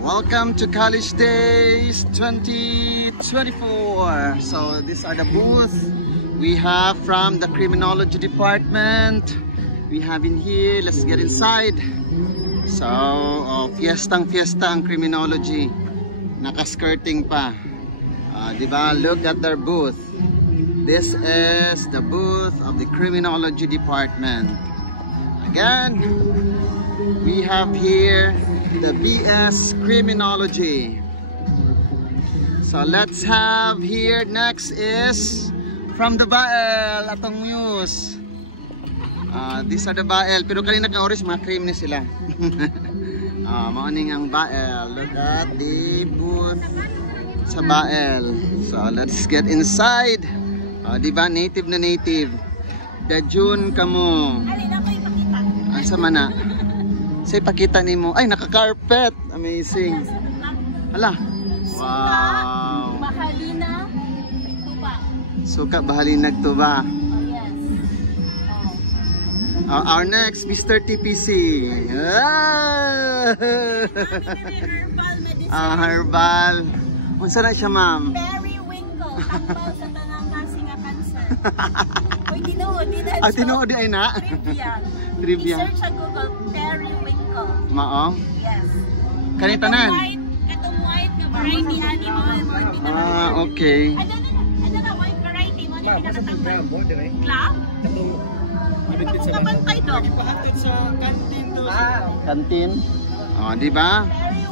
Welcome to College Days 2024. So these are the booths we have from the criminology department. We have in here. Let's get inside. So fiesta ang criminology. Naka-skirting pa. Diba? Look at their booth. This is the booth of the criminology department. Again, we have here the BS Criminology. So let's have here next is from the Bael atong muse. These are the Bael, pero kanina ka oris mga cream ni sila. Morning ang Bael. Look at the booth sa Bael. So let's get inside. Diba native na native. Dajun kamo. Ang sama na. Say pakita nimo. Ay, naka-carpet. Amazing. Hala. Wow. Bahalina tuba. Suka bahalinag tuba. Yes. Our next Mr. TPC. Herbal. Unsa na siya, ma'am? Periwinkle. Tambal sa tanang klase nga cancer. Uy, tinuod din. Tinuod ay na. Trivia. I-search sa Google, periwinkle. Mao? Yes. Kanitanan? Katong white nga variety animal. Okay. Ano na white variety mo? Ano pinakatambal? Club? Ano ka bantay doon? Ipahatid sa canteen to. Canteen? Di ba?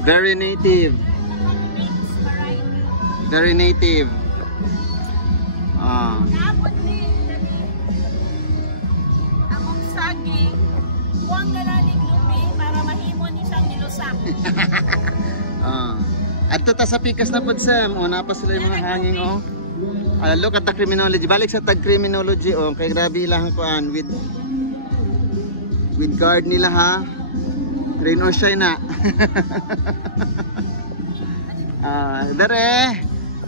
Very native. Very native. Napot din. Akong saging, buwang galalig lupi para mahimo ni siyang nilusak. Adto ta sa pikas na pod, Sam. Napa sila yung mga hanging look at the criminology. Balik sa tag criminology kay grabe lang kuan with guard nila ha. Rain or shine na.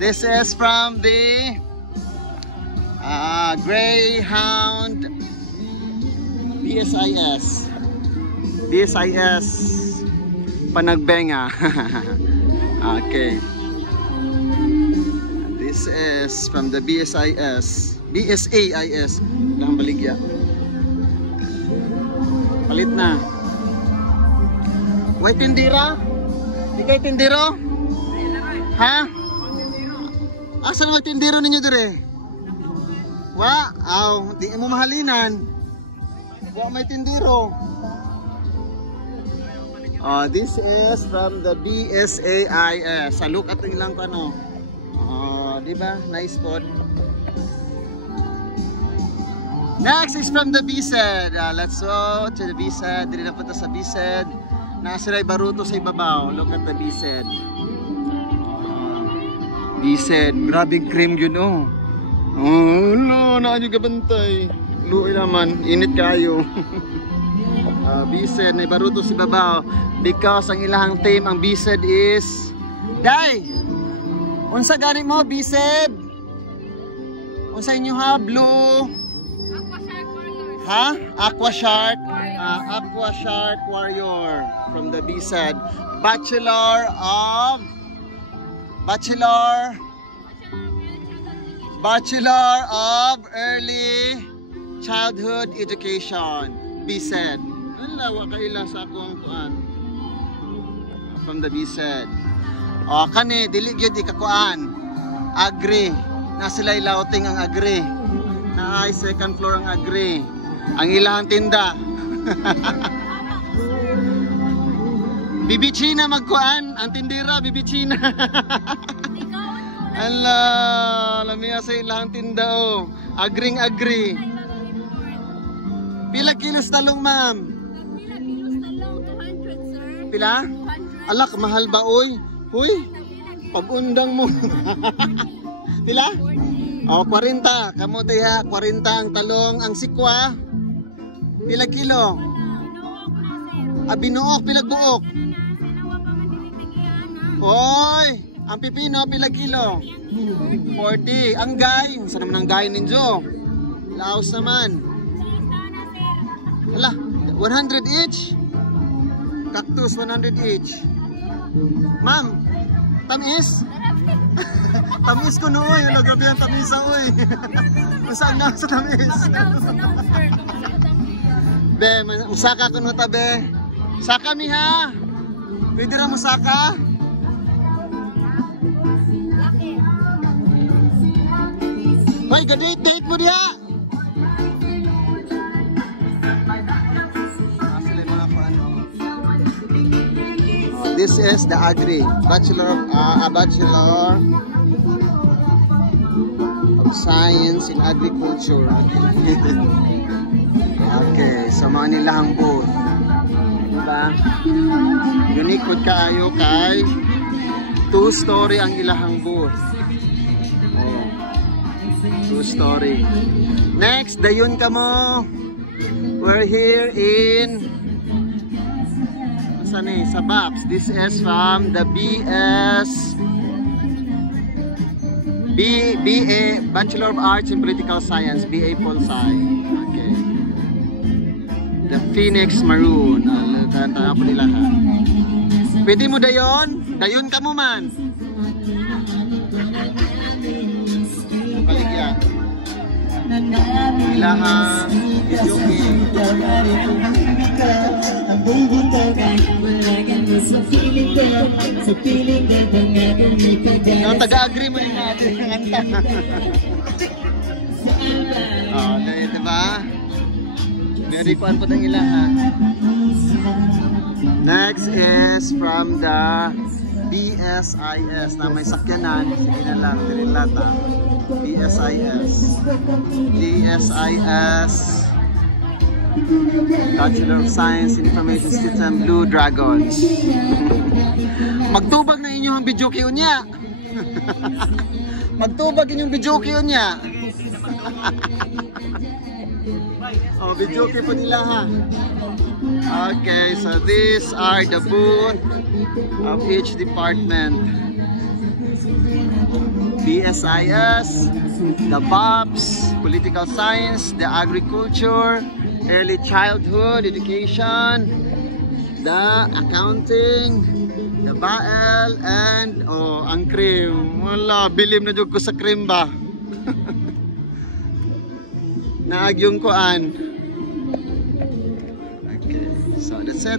This is from the Greyhound BSIS Panagbenga. Okay. This is from the BSAIS. Lang baligya. Palit na. Wait, tindira? Di kayo tindiro? Ha? Asan mo tindiro ninyo dire? Di mo mahalinan. May tindiro. This is from the BSAIS. Look at nilang ano. Diba? Nice spot. Next is from the BSED. Let's go to the BSED. Dili na punta sa BSED. Nasa baruto sa ibabaw. Look at the BSED. BSED. Grabing cream yun naan yung gabantay. Luoy naman. Init kayo. BSED. May baruto sa ibabaw. Because ang ilahang team, ang BSED is Day! Unsa gani mo, BSED? Unsa inyo ha? Blue? Aqua Shark Warrior from the BSED. Bachelor of Early Childhood Education. BSED. Lawa kaila sa akong kuan. From the BSED. Kani dili gyud ikakuan. Agri. Na sila ilauting ang agri. Na ay second floor ang agri. Ang ilang tinda. Bibi China magkuan. Ang tindira Bibi China. Ala, lamia sa ilang tinda Agring-agri. Pila kilos talong, ma'am? Pila kilos talong? 200, sir. Pila? Alak, mahal ba, oy? Huy, pag-undang mo. Pila? 40. Kamu diha, 40 ang talong. Ang sikwa, pila kilo? Binuok, pila buok? Hoy, ang pipino, pila kilo? 40. Ang gay, saan naman ang gay ninyo? Laos naman. Hala, 100 each? Cactus, 100 each. Ma'am, tamis? Tamis ko nooy, yung grabe ang tamis ako eh. Masaan na sa tamis? Be, usaka ko no tabe. Saka mi ha. Pwede ra mo saka? Hoy, date mo diha. This is the Agri Bachelor of Science in Agriculture. Okay, sa mga nilahang booth. Diba? Unique food kaayo kay 2-story ang ilahang booth. Oh, 2-story. Next, dayon ka mo. We're here in sa BAPS. This is from the BA Bachelor of Arts in Political Science, BA Pol-Sci. Okay. The Phoenix Maroon. Tanda ko nila ha. Pwede mo dayon? Dayon ka mo man. Baligya. Ilahang Joking. Taga-agree mo rin natin ang kanta. Okay, diba? Very fun po ng ilaha. Next is from the BSIS na may sakyanan. Sige na lang, dirilata. BSIS. Bachelor of Science in Information System, Blue Dragons. Magtubag na inyong video kayo niya. Magtubag inyong video kayo niya. Oh, video kayo po nila ha. Okay, so these are the booth of each department. BSIS, the BAPS, Political Science, the Agriculture, Early Childhood Education, the Accounting, the BAL, and ang cream. Wala, bilim na jud ko sa cream ba. Naagyong kuan. Okay, so that's it.